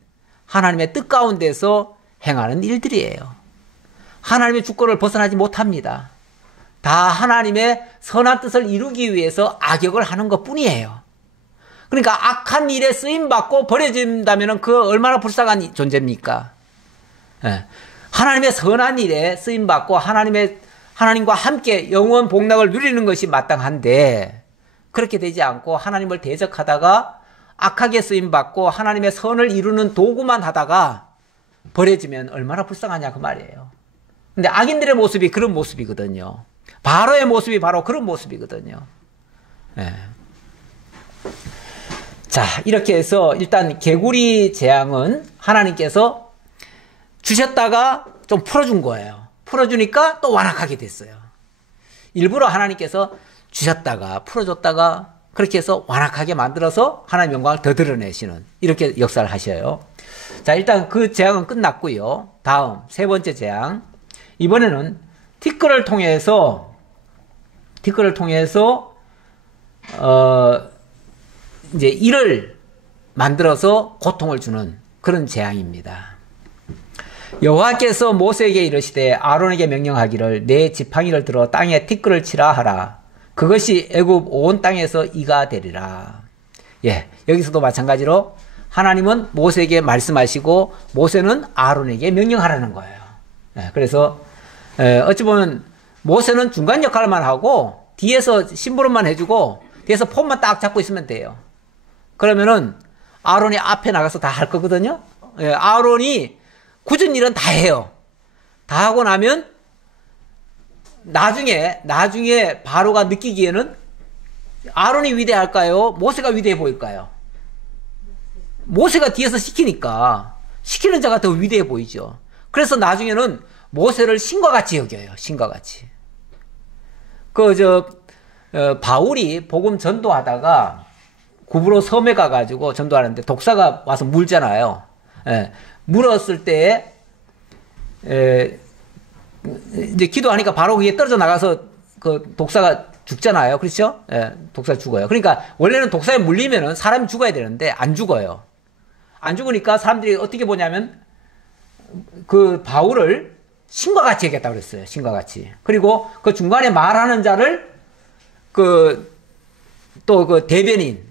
하나님의 뜻 가운데서 행하는 일들이에요. 하나님의 주권을 벗어나지 못합니다. 다 하나님의 선한 뜻을 이루기 위해서 악역을 하는 것뿐이에요. 그러니까 악한 일에 쓰임받고 버려진다면 그 얼마나 불쌍한 존재입니까? 하나님의 선한 일에 쓰임받고 하나님과 함께 영원 복락을 누리는 것이 마땅한데 그렇게 되지 않고 하나님을 대적하다가 악하게 쓰임받고 하나님의 선을 이루는 도구만 하다가 버려지면 얼마나 불쌍하냐 그 말이에요. 근데 악인들의 모습이 그런 모습이거든요. 바로의 모습이 바로 그런 모습이거든요. 자, 이렇게 해서 일단 개구리 재앙은 하나님께서 주셨다가 좀 풀어준 거예요. 풀어주니까 또 완악하게 됐어요. 일부러 하나님께서 주셨다가 풀어줬다가 그렇게 해서 완악하게 만들어서 하나님의 영광을 더 드러내시는 이렇게 역사를 하셔요. 자, 일단 그 재앙은 끝났고요. 다음 세 번째 재앙. 이번에는 티끌을 통해서 이제 이를 만들어서 고통을 주는 그런 재앙입니다. 여호와께서 모세에게 이르시되 아론에게 명령하기를 내 지팡이를 들어 땅에 티끌을 치라 하라. 그것이 애굽 온 땅에서 이가 되리라. 여기서도 마찬가지로 하나님은 모세에게 말씀하시고 모세는 아론에게 명령하라는 거예요. 그래서 어찌 보면 모세는 중간 역할만 하고 뒤에서 심부름만 해주고 뒤에서 폼만 딱 잡고 있으면 돼요. 그러면은 아론이 앞에 나가서 다 할 거거든요. 예, 아론이 굳은 일은 다 해요. 다 하고 나면 나중에 바로가 느끼기에는 아론이 위대할까요? 모세가 위대해 보일까요? 모세가 뒤에서 시키니까 시키는 자가 더 위대해 보이죠. 그래서 나중에는 모세를 신과 같이 여겨요. 신과 같이. 바울이 복음 전도하다가 구브로 섬에 가가지고 전도하는데 독사가 와서 물잖아요. 예, 물었을 때 이제 기도하니까 바로 그게 떨어져 나가서 그 독사가 죽잖아요. 그렇죠? 예, 독사 죽어요. 그러니까 원래는 독사에 물리면은 사람이 죽어야 되는데 안 죽어요. 안 죽으니까 사람들이 어떻게 보냐면 그 바울을 신과 같이 얘기했다고 그랬어요. 신과 같이. 그리고 그 중간에 말하는 자를 또 그 대변인,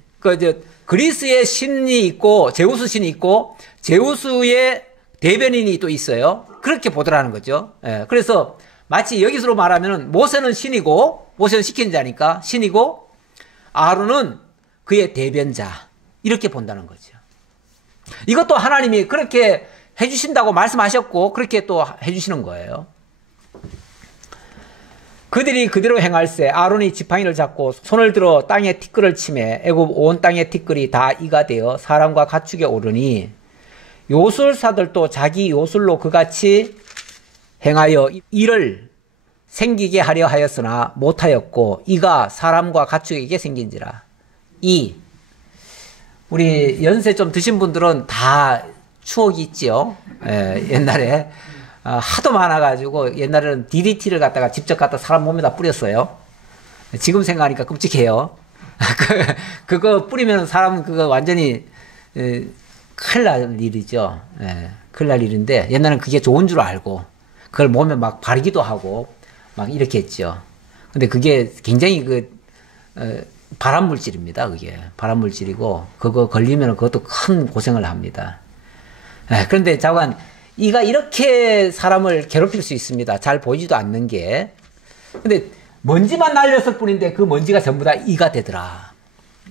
그리스의 신이 있고 제우스 신이 있고 제우스의 대변인이 또 있어요. 그렇게 보더라는 거죠. 예, 그래서 마치 여기서로 말하면 모세는 신이고, 모세는 시킨 자니까 신이고, 아론은 그의 대변자, 이렇게 본다는 거죠. 이것도 하나님이 그렇게 해주신다고 말씀하셨고 그렇게 또 해주시는 거예요. 그들이 그대로 행할세 아론이 지팡이를 잡고 손을 들어 땅에 티끌을 치매 애굽 온 땅의 티끌이 다 이가 되어 사람과 가축에 오르니 요술사들도 자기 요술로 그같이 행하여 이를 생기게 하려 하였으나 못하였고 이가 사람과 가축에게 생긴지라. 우리 연세 좀 드신 분들은 다 추억이 있지요. 예, 옛날에 하도 많아가지고 옛날에는 DDT를 갖다가 직접 갖다 사람 몸에다 뿌렸어요. 지금 생각하니까 끔찍해요. 그거 뿌리면 사람 그거 완전히 큰일 날 일이죠. 예, 큰일 날 일인데 옛날에는 그게 좋은 줄 알고 그걸 몸에 막 바르기도 하고 막 이렇게 했죠. 근데 그게 굉장히 발암물질입니다. 그게 발암물질이고 그거 걸리면 그것도 큰 고생을 합니다. 그런데 자관 이가 이렇게 사람을 괴롭힐 수 있습니다. 잘 보이지도 않는 게. 근데 먼지만 날렸을 뿐인데 그 먼지가 전부 다 이가 되더라.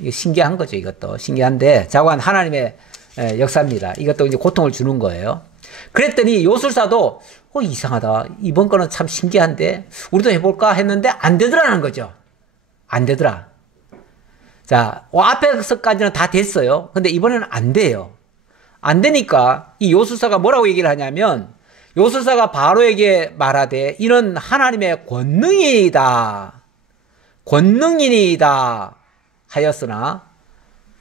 이게 신기한 거죠. 이것도 신기한데 자관 하나님의 역사입니다. 이것도 이제 고통을 주는 거예요. 그랬더니 요술사도 이상하다. 이번 거는 참 신기한데 우리도 해볼까 했는데 안 되더라는 거죠. 안 되더라. 자, 앞에서까지는 다 됐어요. 근데 이번에는 안 돼요. 안 되니까 이 요술사가 뭐라고 얘기를 하냐면 요술사가 바로에게 말하되 이는 하나님의 권능이다. 권능이니이다 하였으나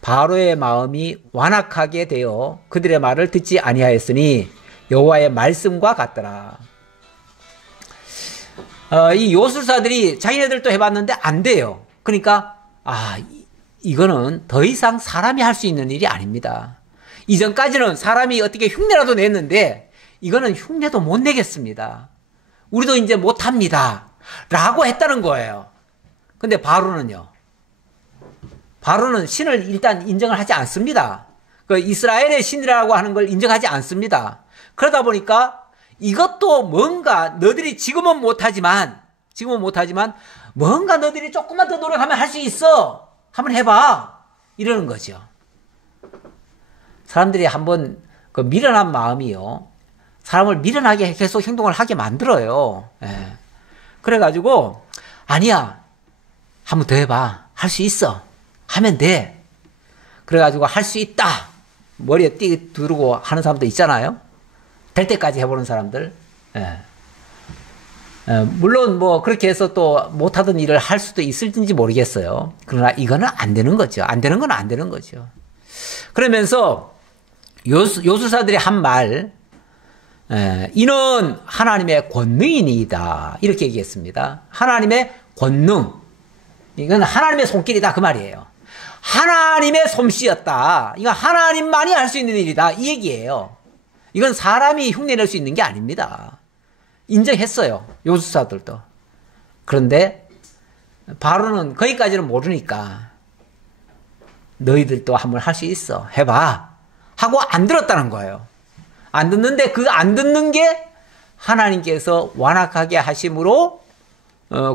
바로의 마음이 완악하게 되어 그들의 말을 듣지 아니하였으니 여호와의 말씀과 같더라. 이 요술사들이 자기네들도 해봤는데 안 돼요. 그러니까 이거는 더 이상 사람이 할 수 있는 일이 아닙니다. 이전까지는 사람이 어떻게 흉내라도 냈는데 이거는 흉내도 못 내겠습니다. 우리도 이제 못합니다. 라고 했다는 거예요. 근데 바로는요. 바로는 신을 일단 인정을 하지 않습니다. 그 이스라엘의 신이라고 하는 걸 인정하지 않습니다. 그러다 보니까 이것도 뭔가 너희들이 지금은 못하지만 뭔가 너희들이 조금만 더 노력하면 할 수 있어. 한번 해봐. 이러는 거죠. 사람들이 한번 그 미련한 마음이요. 사람을 미련하게 계속 행동을 하게 만들어요. 예. 그래가지고 아니야. 한번 더 해봐. 할 수 있어. 하면 돼. 그래가지고 할 수 있다. 머리에 띠 두르고 하는 사람도 있잖아요. 될 때까지 해보는 사람들. 예. 물론 뭐 그렇게 해서 또 못하던 일을 할 수도 있을지 모르겠어요. 그러나 이거는 안 되는 거죠. 안 되는 건 안 되는 거죠. 그러면서 요술사들이 한 말, 이는 하나님의 권능이니이다. 이렇게 얘기했습니다. 하나님의 권능. 이건 하나님의 손길이다. 그 말이에요. 하나님의 솜씨였다. 이건 하나님만이 할 수 있는 일이다. 이 얘기예요. 이건 사람이 흉내낼 수 있는 게 아닙니다. 인정했어요. 요술사들도. 그런데 바로는 거기까지는 모르니까 너희들도 한번 할 수 있어. 해봐. 하고 안 들었다는 거예요. 안 듣는데 그 안 듣는 게 하나님께서 완악하게 하심으로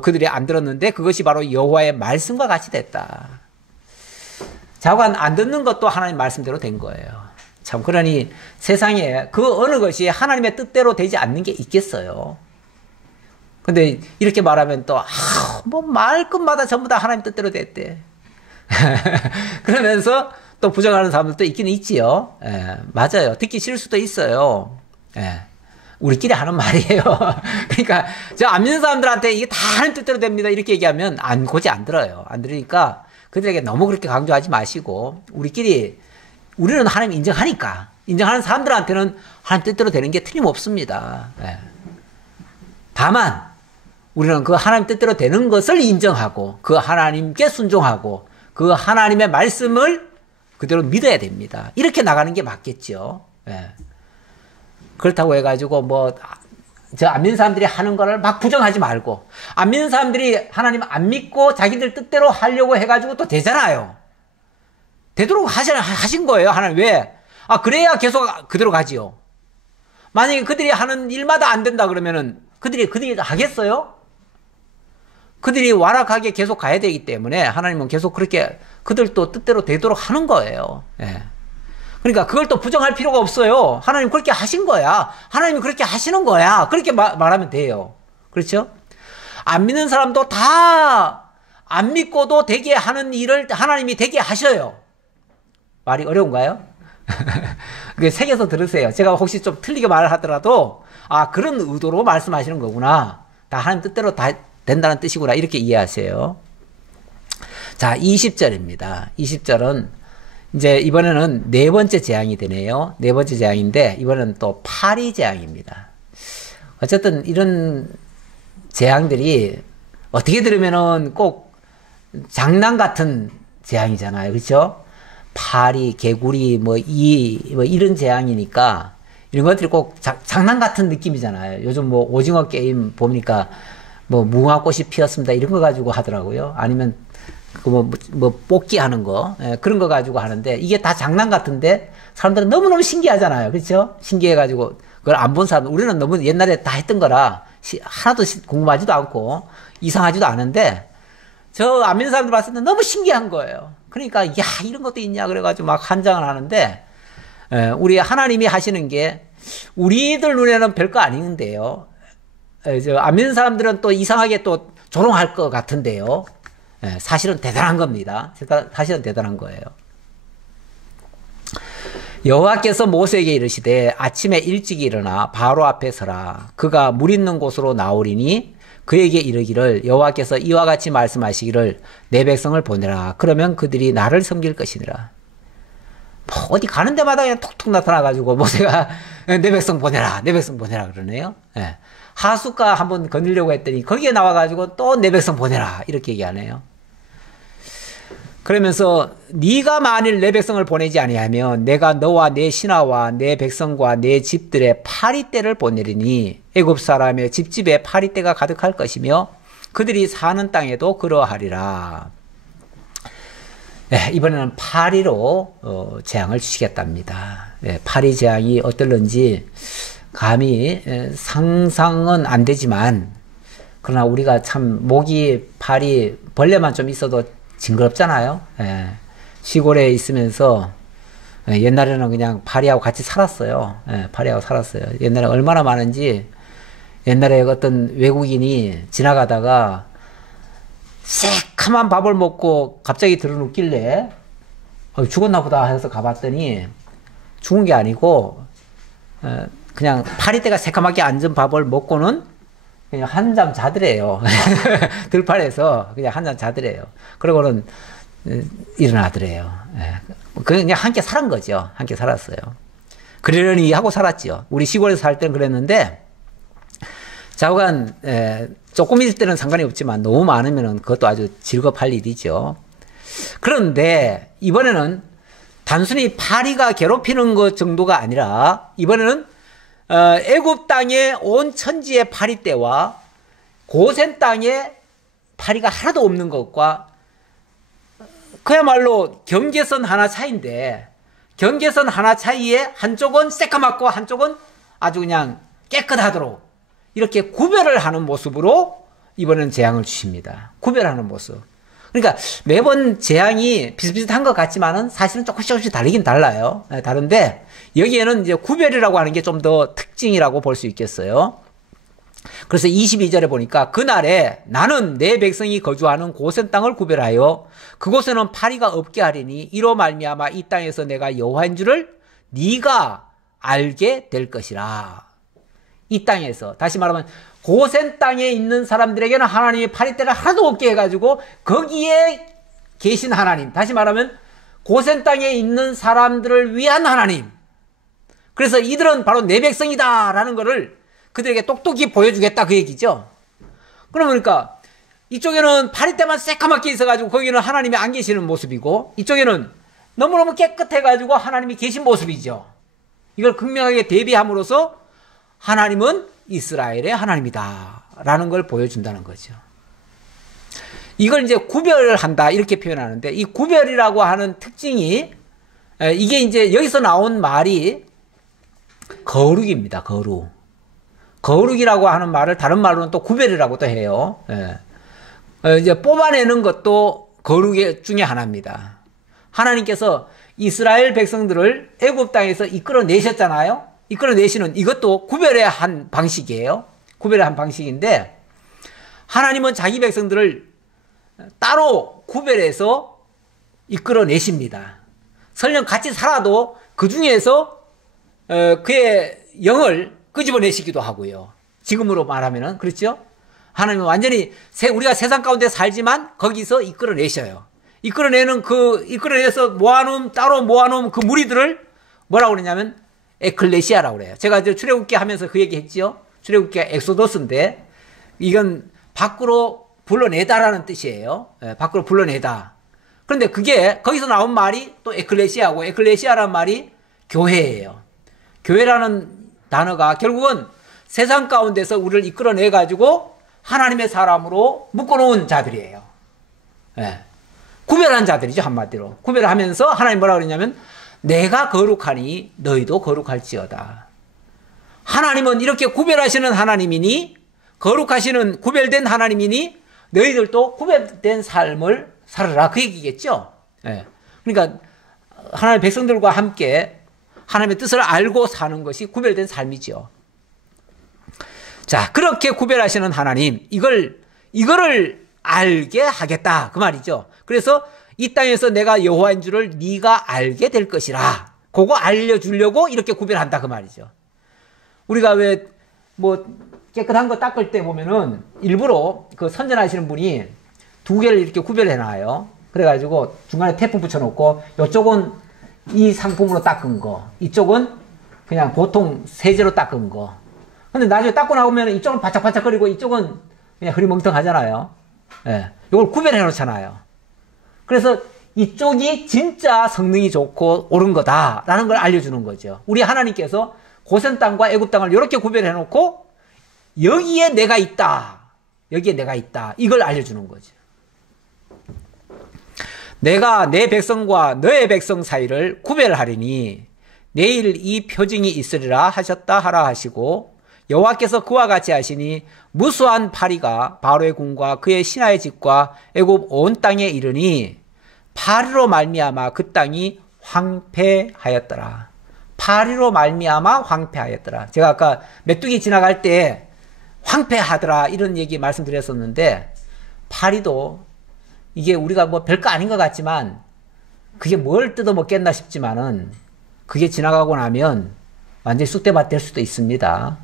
그들이 안 들었는데 그것이 바로 여호와의 말씀과 같이 됐다. 자관 안 듣는 것도 하나님 말씀대로 된 거예요. 참, 그러니 세상에 그 어느 것이 하나님의 뜻대로 되지 않는 게 있겠어요. 근데 이렇게 말하면 또, 뭐 말끝마다 전부 다 하나님 뜻대로 됐대. 그러면서 또 부정하는 사람들도 있기는 있지요. 예, 맞아요. 듣기 싫을 수도 있어요. 예, 우리끼리 하는 말이에요. 그러니까 저 안 믿는 사람들한테 이게 다 하나님 뜻대로 됩니다. 이렇게 얘기하면 고지 안 들어요. 안 들으니까 그들에게 너무 그렇게 강조하지 마시고 우리는 하나님 인정하니까 인정하는 사람들한테는 하나님 뜻대로 되는 게 틀림없습니다. 예. 다만 우리는 그 하나님 뜻대로 되는 것을 인정하고 그 하나님께 순종하고 그 하나님의 말씀을 그대로 믿어야 됩니다. 이렇게 나가는 게 맞겠죠. 예. 그렇다고 해가지고 저 안 믿는 사람들이 하는 거를 막 부정하지 말고 안 믿는 사람들이 하나님 안 믿고 자기들 뜻대로 하려고 해가지고 또 되잖아요. 되도록 하신 거예요. 하나님 왜? 그래야 계속 그대로 가지요. 만약에 그들이 하는 일마다 안 된다 그러면은 그들이 하겠어요? 그들이 완악하게 계속 가야 되기 때문에 하나님은 계속 그렇게 그들도 뜻대로 되도록 하는 거예요. 예. 그러니까 그걸 또 부정할 필요가 없어요. 하나님 그렇게 하신 거야. 하나님이 그렇게 하시는 거야. 그렇게 말하면 돼요. 그렇죠? 안 믿는 사람도 다 안 믿고도 되게 하는 일을 하나님이 되게 하셔요. 말이 어려운가요? 그게 새겨서 들으세요. 제가 혹시 좀 틀리게 말을 하더라도 그런 의도로 말씀하시는 거구나. 다 하나님 뜻대로 다 된다는 뜻이구나. 이렇게 이해하세요. 자, 20절입니다. 20절은 이제 이번에는 네 번째 재앙이 되네요. 네 번째 재앙인데 이번에는 또 파리 재앙입니다. 어쨌든 이런 재앙들이 어떻게 들으면은 꼭 장난 같은 재앙이잖아요. 그렇죠? 파리, 개구리, 이런 재앙이니까 이런 것들이 꼭 장난 같은 느낌이잖아요. 요즘 오징어 게임 보니까 무궁화꽃이 피었습니다. 이런 거 가지고 하더라고요. 아니면 뽑기 하는 거, 그런 거 가지고 하는데 이게 다 장난 같은데 사람들은 너무너무 신기하잖아요. 그렇죠? 신기해가지고 그걸 안 본 사람, 우리는 너무 옛날에 다 했던 거라 하나도 궁금하지도 않고 이상하지도 않은데 저 안 믿는 사람들 봤을 때 너무 신기한 거예요. 그러니까 이런 것도 있냐 그래가지고 막 환장을 하는데 우리 하나님이 하시는 게 우리들 눈에는 별거 아닌데요. 저 안 믿는 사람들은 또 이상하게 또 조롱할 것 같은데요. 사실은 대단한 겁니다. 사실은 대단한 거예요. 여호와께서 모세에게 이르시되 아침에 일찍 일어나 바로 앞에 서라. 그가 물 있는 곳으로 나오리니 그에게 이르기를 여호와께서 이와 같이 말씀하시기를 내 백성을 보내라. 그러면 그들이 나를 섬길 것이니라. 어디 가는 데마다 그냥 툭툭 나타나가지고 모세가 내 백성 보내라. 내 백성 보내라 그러네요. 하숫가 한번 거느려고 했더니 거기에 나와가지고 또 내 백성 보내라. 이렇게 얘기하네요. 그러면서 네가 만일 내 백성을 보내지 아니하면 내가 너와 내 신하와 내 백성과 내 집들의 파리떼를 보내리니 애굽 사람의 집집에 파리떼가 가득할 것이며 그들이 사는 땅에도 그러하리라. 이번에는 파리로 재앙을 주시겠답니다. 파리 재앙이 어떨런지 감히 상상은 안 되지만 그러나 우리가 참 모기, 파리, 벌레만 좀 있어도 징그럽잖아요. 시골에 있으면서 옛날에는 그냥 파리하고 같이 살았어요. 파리하고 살았어요. 옛날에 얼마나 많은지 옛날에 어떤 외국인이 지나가다가 새카만 밥을 먹고 갑자기 들어눕길래 죽었나 보다 해서 가봤더니 죽은 게 아니고 그냥 파리떼가 새카맣게 앉은 밥을 먹고는 그냥 한잠 자더래요. 들판에서 그냥 한잠 자더래요. 그러고는 일어나더래요. 그냥 함께 살은 거죠. 함께 살았어요. 그러려니 하고 살았죠. 우리 시골에서 살 때는 그랬는데 좌우간 조금일 때는 상관이 없지만 너무 많으면 그것도 아주 즐겁할 일이죠. 그런데 이번에는 단순히 파리가 괴롭히는 것 정도가 아니라 이번에는 애굽 땅에 온 천지의 파리떼와 고센 땅에 파리가 하나도 없는 것과 그야말로 경계선 하나 차이인데 경계선 하나 차이에 한쪽은 새까맣고 한쪽은 아주 그냥 깨끗하도록 이렇게 구별을 하는 모습으로 이번엔 재앙을 주십니다. 구별하는 모습. 그러니까 매번 재앙이 비슷비슷한 것 같지만은 사실은 조금씩 다르긴 달라요. 다른데 여기에는 이제 구별이라고 하는 게 좀 더 특징이라고 볼 수 있겠어요. 그래서 22절에 보니까 그날에 나는 내 백성이 거주하는 고센 땅을 구별하여 그곳에는 파리가 없게 하리니 이로 말미암아 이 땅에서 내가 여호와인 줄을 네가 알게 될 것이라. 이 땅에서 다시 말하면 고센 땅에 있는 사람들에게는 하나님이 파리떼를 하나도 없게 해가지고 거기에 계신 하나님, 다시 말하면 고센 땅에 있는 사람들을 위한 하나님. 그래서 이들은 바로 내 백성이다 라는 거를 그들에게 똑똑히 보여주겠다 그 얘기죠. 그러니까 이쪽에는 파리떼만 새까맣게 있어가지고 거기는 하나님이 안 계시는 모습이고 이쪽에는 너무너무 깨끗해가지고 하나님이 계신 모습이죠. 이걸 극명하게 대비함으로써 하나님은 이스라엘의 하나님이다 라는 걸 보여준다는 거죠. 이걸 이제 구별을 한다 이렇게 표현하는데 이 구별이라고 하는 특징이 이게 이제 여기서 나온 말이 거룩입니다. 거룩. 거룩이라고 하는 말을 다른 말로는 또 구별이라고 또 해요. 이제 뽑아내는 것도 거룩의 중에 하나입니다. 하나님께서 이스라엘 백성들을 애굽 땅에서 이끌어내셨잖아요. 이끌어내시는 이것도 구별의 한 방식이에요. 구별의 한 방식인데 하나님은 자기 백성들을 따로 구별해서 이끌어내십니다. 설령 같이 살아도 그 중에서 그의 영을 끄집어내시기도 하고요. 지금으로 말하면은 그렇죠? 하나님은 완전히 우리가 세상 가운데 살지만 거기서 이끌어내셔요. 이끌어내서 따로 모아놓은 그 무리들을 뭐라고 그러냐면 에클레시아라고 그래요. 제가 출애굽기 하면서 그 얘기 했죠. 출애굽기가 엑소더스인데 이건 밖으로 불러내다라는 뜻이에요. 밖으로 불러내다. 그런데 그게 거기서 나온 말이 또 에클레시아고 에클레시아라는 말이 교회예요. 교회라는 단어가 결국은 세상 가운데서 우리를 이끌어내가지고 하나님의 사람으로 묶어놓은 자들이에요. 구별한 자들이죠. 한마디로. 구별하면서 하나님 뭐라 그러냐면 내가 거룩하니 너희도 거룩할지어다. 하나님은 이렇게 구별하시는 하나님이니 거룩하시는 구별된 하나님이니 너희들도 구별된 삶을 살아라 그 얘기겠죠. 그러니까 하나님의 백성들과 함께 하나님의 뜻을 알고 사는 것이 구별된 삶이죠. 자, 그렇게 구별하시는 하나님, 이거를 알게 하겠다 그 말이죠. 그래서 이 땅에서 내가 여호와인 줄을 네가 알게 될 것이라. 그거 알려주려고 이렇게 구별한다 그 말이죠. 우리가 왜 뭐 깨끗한 거 닦을 때 보면은 일부러 그 선전하시는 분이 두 개를 이렇게 구별해 놔요. 그래가지고 중간에 테이프 붙여놓고 이쪽은 이 상품으로 닦은 거, 이쪽은 그냥 보통 세제로 닦은 거. 근데 나중에 닦고 나오면 이쪽은 바짝바짝거리고 이쪽은 그냥 흐리멍텅하잖아요. 이걸 구별해 놓잖아요. 그래서 이쪽이 진짜 성능이 좋고 옳은 거다라는 걸 알려주는 거죠. 우리 하나님께서 고센 땅과 애굽 땅을 이렇게 구별해 놓고 여기에 내가 있다. 여기에 내가 있다. 이걸 알려주는 거죠. 내가 내 백성과 너의 백성 사이를 구별하리니 내일 이 표징이 있으리라 하셨다 하라 하시고 여호와께서 그와 같이 하시니 무수한 파리가 바로의 궁과 그의 신하의 집과 애굽 온 땅에 이르니 파리로 말미암아 그 땅이 황폐하였더라. 파리로 말미암아 황폐하였더라. 제가 아까 메뚜기 지나갈 때 황폐하더라 이런 얘기 말씀드렸었는데 파리도 이게 우리가 뭐 별거 아닌 것 같지만 그게 뭘 뜯어먹겠나 싶지만은 그게 지나가고 나면 완전히 쑥대밭 될 수도 있습니다.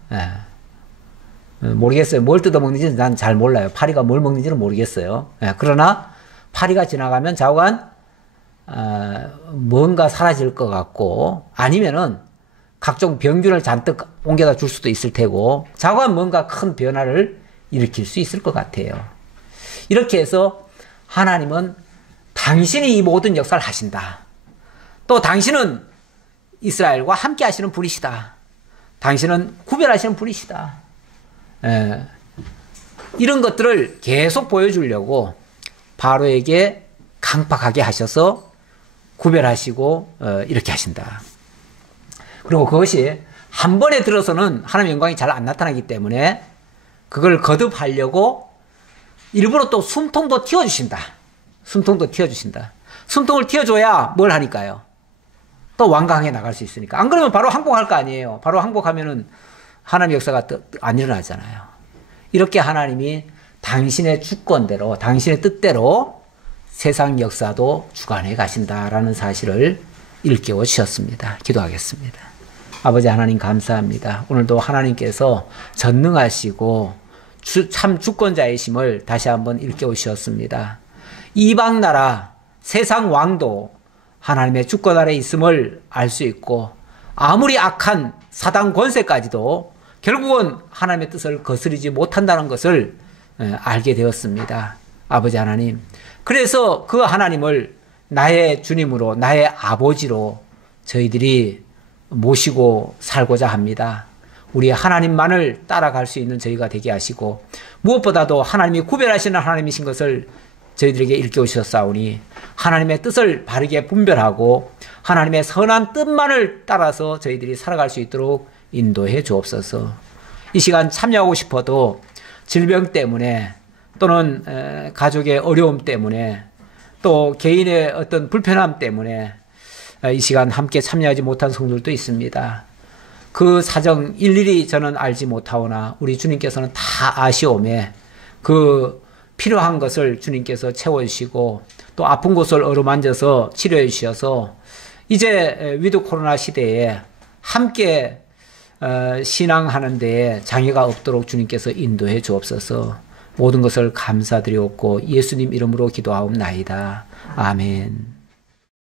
모르겠어요. 뭘 뜯어먹는지는 난 잘 몰라요. 파리가 뭘 먹는지는 모르겠어요. 그러나 파리가 지나가면 좌우간 뭔가 사라질 것 같고 아니면은 각종 병균을 잔뜩 옮겨다 줄 수도 있을 테고 좌우간 뭔가 큰 변화를 일으킬 수 있을 것 같아요. 이렇게 해서 하나님은 당신이 이 모든 역사를 하신다. 또 당신은 이스라엘과 함께 하시는 분이시다. 당신은 구별하시는 분이시다. 이런 것들을 계속 보여주려고 바로에게 강팍하게 하셔서 구별하시고 이렇게 하신다. 그리고 그것이 한 번에 들어서는 하나님의 영광이 잘 안 나타나기 때문에 그걸 거듭하려고 일부러 또 숨통도 틔워주신다. 숨통도 틔워주신다. 숨통을 틔워줘야 뭘 하니까요? 또 완강하게 나갈 수 있으니까. 안 그러면 바로 항복할 거 아니에요. 바로 항복하면은 하나님의 역사가 안 일어나잖아요. 이렇게 하나님이 당신의 주권대로, 당신의 뜻대로 세상 역사도 주관해 가신다라는 사실을 일깨워 주셨습니다. 기도하겠습니다. 아버지 하나님 감사합니다. 오늘도 하나님께서 전능하시고 참 주권자이심을 다시 한번 일깨워 주셨습니다. 이방 나라, 세상 왕도 하나님의 주권 아래 있음을 알 수 있고, 아무리 악한 사단 권세까지도 결국은 하나님의 뜻을 거스르지 못한다는 것을 알게 되었습니다. 아버지 하나님, 그래서 그 하나님을 나의 주님으로, 나의 아버지로 저희들이 모시고 살고자 합니다. 우리 하나님만을 따라갈 수 있는 저희가 되게 하시고, 무엇보다도 하나님이 구별하시는 하나님이신 것을 저희들에게 일깨우셨사오니 하나님의 뜻을 바르게 분별하고 하나님의 선한 뜻만을 따라서 저희들이 살아갈 수 있도록 인도해 주옵소서. 이 시간 참여하고 싶어도 질병 때문에 또는 가족의 어려움 때문에 또 개인의 어떤 불편함 때문에 이 시간 함께 참여하지 못한 성도들도 있습니다. 그 사정 일일이 저는 알지 못하오나 우리 주님께서는 다 아시오매 그 필요한 것을 주님께서 채워주시고 또 아픈 곳을 어루만져서 치료해 주셔서 이제 위드 코로나 시대에 함께 신앙하는 데에 장애가 없도록 주님께서 인도해 주옵소서. 모든 것을 감사드리옵고 예수님 이름으로 기도하옵나이다. 아멘.